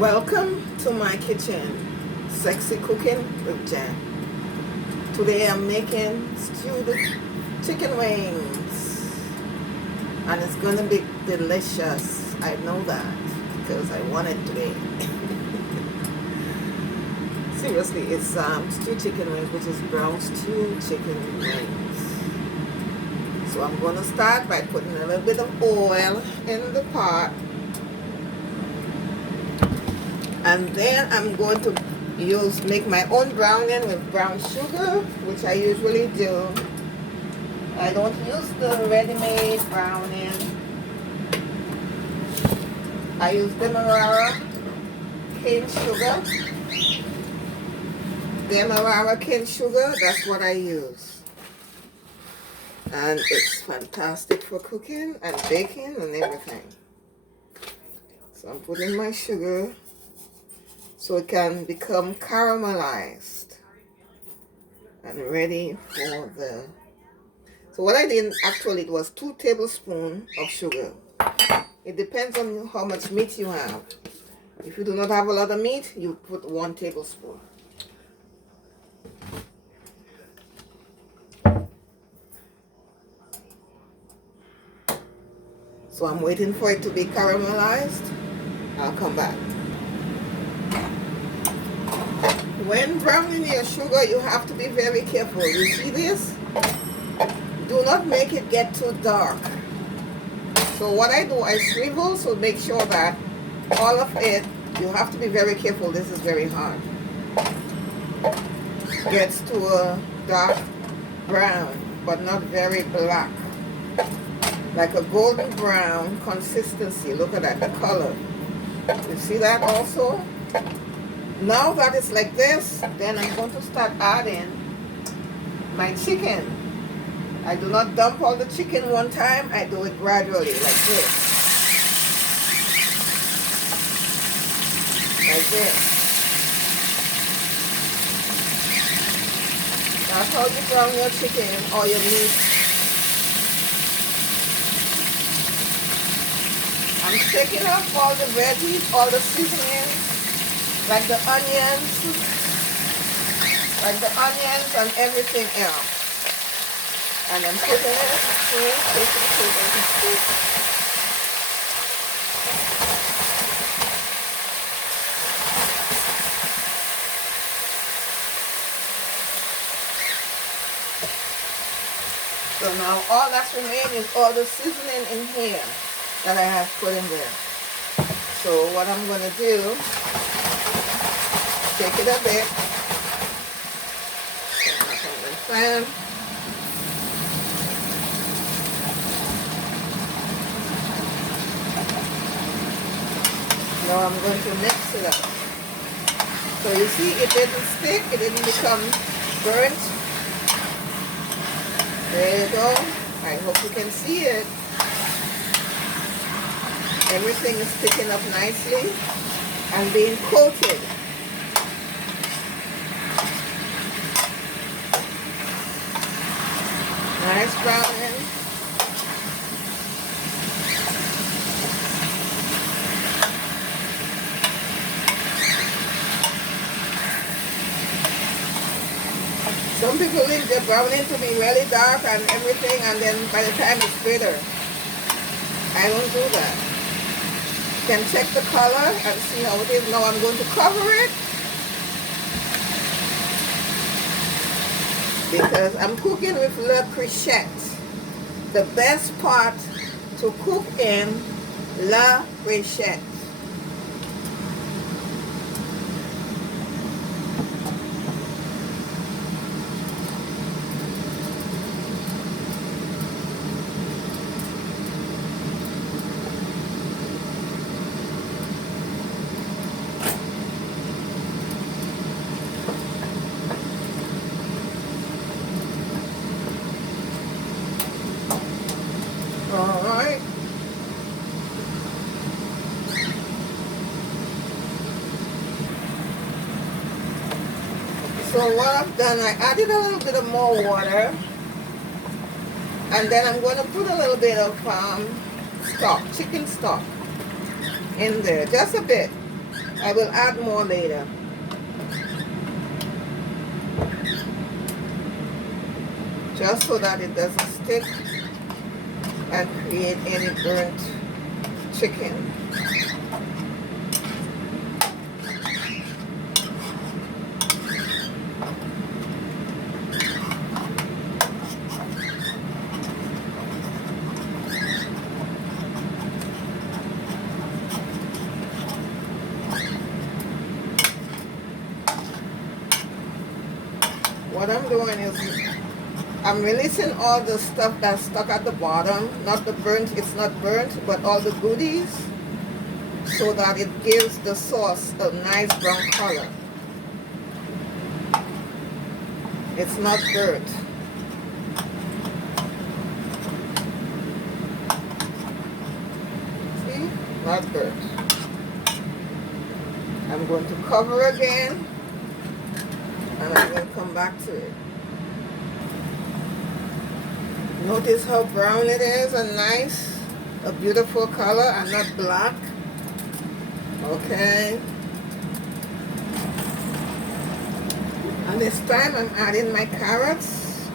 Welcome to my kitchen, Sexy Cooking with Jen. Today I'm making stewed chicken wings and it's gonna be delicious. I know that because I want it today. Seriously, it's stewed chicken wings, which is brown stewed chicken wings. So I'm gonna start by putting a little bit of oil in the pot. And then I'm going to make my own browning with brown sugar, which I usually do. I don't use the ready-made browning. I use Demerara cane sugar. Demerara cane sugar, that's what I use. And it's fantastic for cooking and baking and everything. So I'm putting my sugar so it can become caramelized and ready for the... So what I did, actually, it was 2 tablespoons of sugar. It depends on how much meat you have. If you do not have a lot of meat, you put 1 tablespoon. So I'm waiting for it to be caramelized. I'll come back. When browning your sugar, you have to be very careful. You see this? Do not make it get too dark. So what I do, I swivel, so make sure that all of it, you have to be very careful. This is very hard. Gets to a dark brown, but not very black. Like a golden brown consistency. Look at that, the color. You see that also? Now that it's like this, then I'm going to start adding my chicken. I do not dump all the chicken one time. I do it gradually, like this. Like this. That's how you brown your chicken or your meat. I'm taking off all the veggies, all the seasonings. Like the onions and everything else. And I'm putting it through. So now all that's remaining is all the seasoning in here that I have put in there. So what I'm going to do, take it a bit. Pan. Now I'm going to mix it up. So you see, it didn't stick, it didn't become burnt. There you go. I hope you can see it. Everything is sticking up nicely and being coated. Nice browning. Some people leave their browning to be really dark and everything, and then by the time it's bitter. I don't do that. You can check the color and see how it is. Now I'm going to cover it because I'm cooking with La Crichette. The best pot to cook in, La Crichette. Alright. So what I've done, I added a little bit of more water. And then I'm going to put a little bit of stock, chicken stock in there, just a bit. I will add more later. Just so that it doesn't stick and create any burnt chicken. What I'm doing is I'm releasing all the stuff that's stuck at the bottom, not the burnt, it's not burnt, but all the goodies, so that it gives the sauce a nice brown color. It's not burnt. See? Not burnt. I'm going to cover again, and I'm going to come back to it. Notice how brown it is and nice, a beautiful color and not black. Okay. And this time I'm adding my carrots.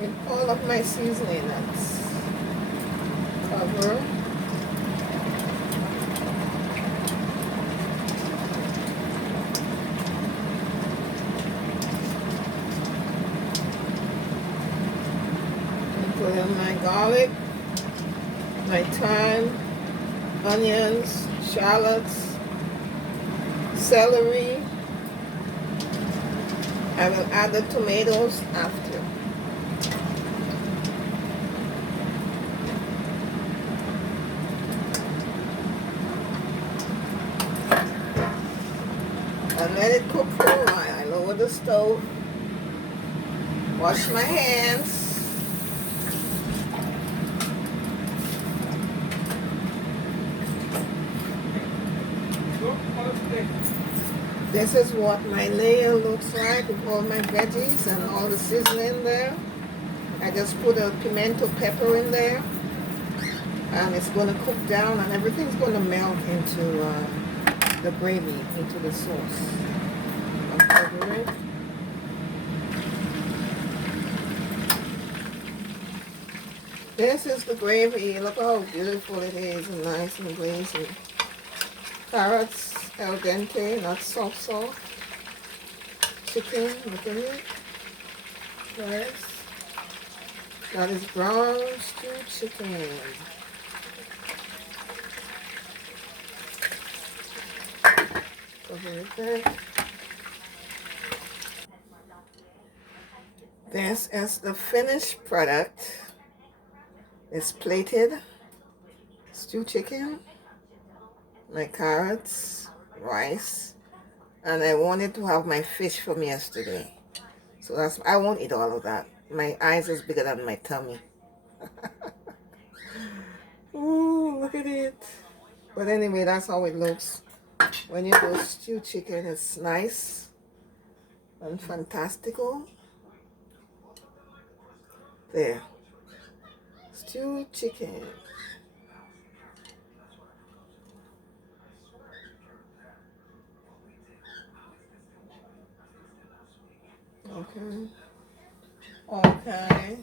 With all of my seasoning nuts. Cover. And put in my garlic, my thyme, onions, shallots, celery. I will add the tomatoes after. And let it cook for a while. I lower the stove, wash my hands. This is what my layer looks like with all my veggies and all the seasoning there. I just put a pimento pepper in there, and it's going to cook down, and everything's going to melt into the gravy, into the sauce. I'll cover it. This is the gravy. Look how beautiful it is, and nice and glazy. Carrots al dente, not soft. Chicken, look at it. Yes. That is brown stewed chicken. Cover it there. This is the finished product. It's plated stewed chicken, my carrots, rice, and I wanted to have my fish from yesterday. So that's, I won't eat all of that. My eyes is bigger than my tummy. Ooh, look at it. But anyway, that's how it looks. When you do stewed chicken, it's nice and fantastical. There. Stewed chicken. Okay. Okay.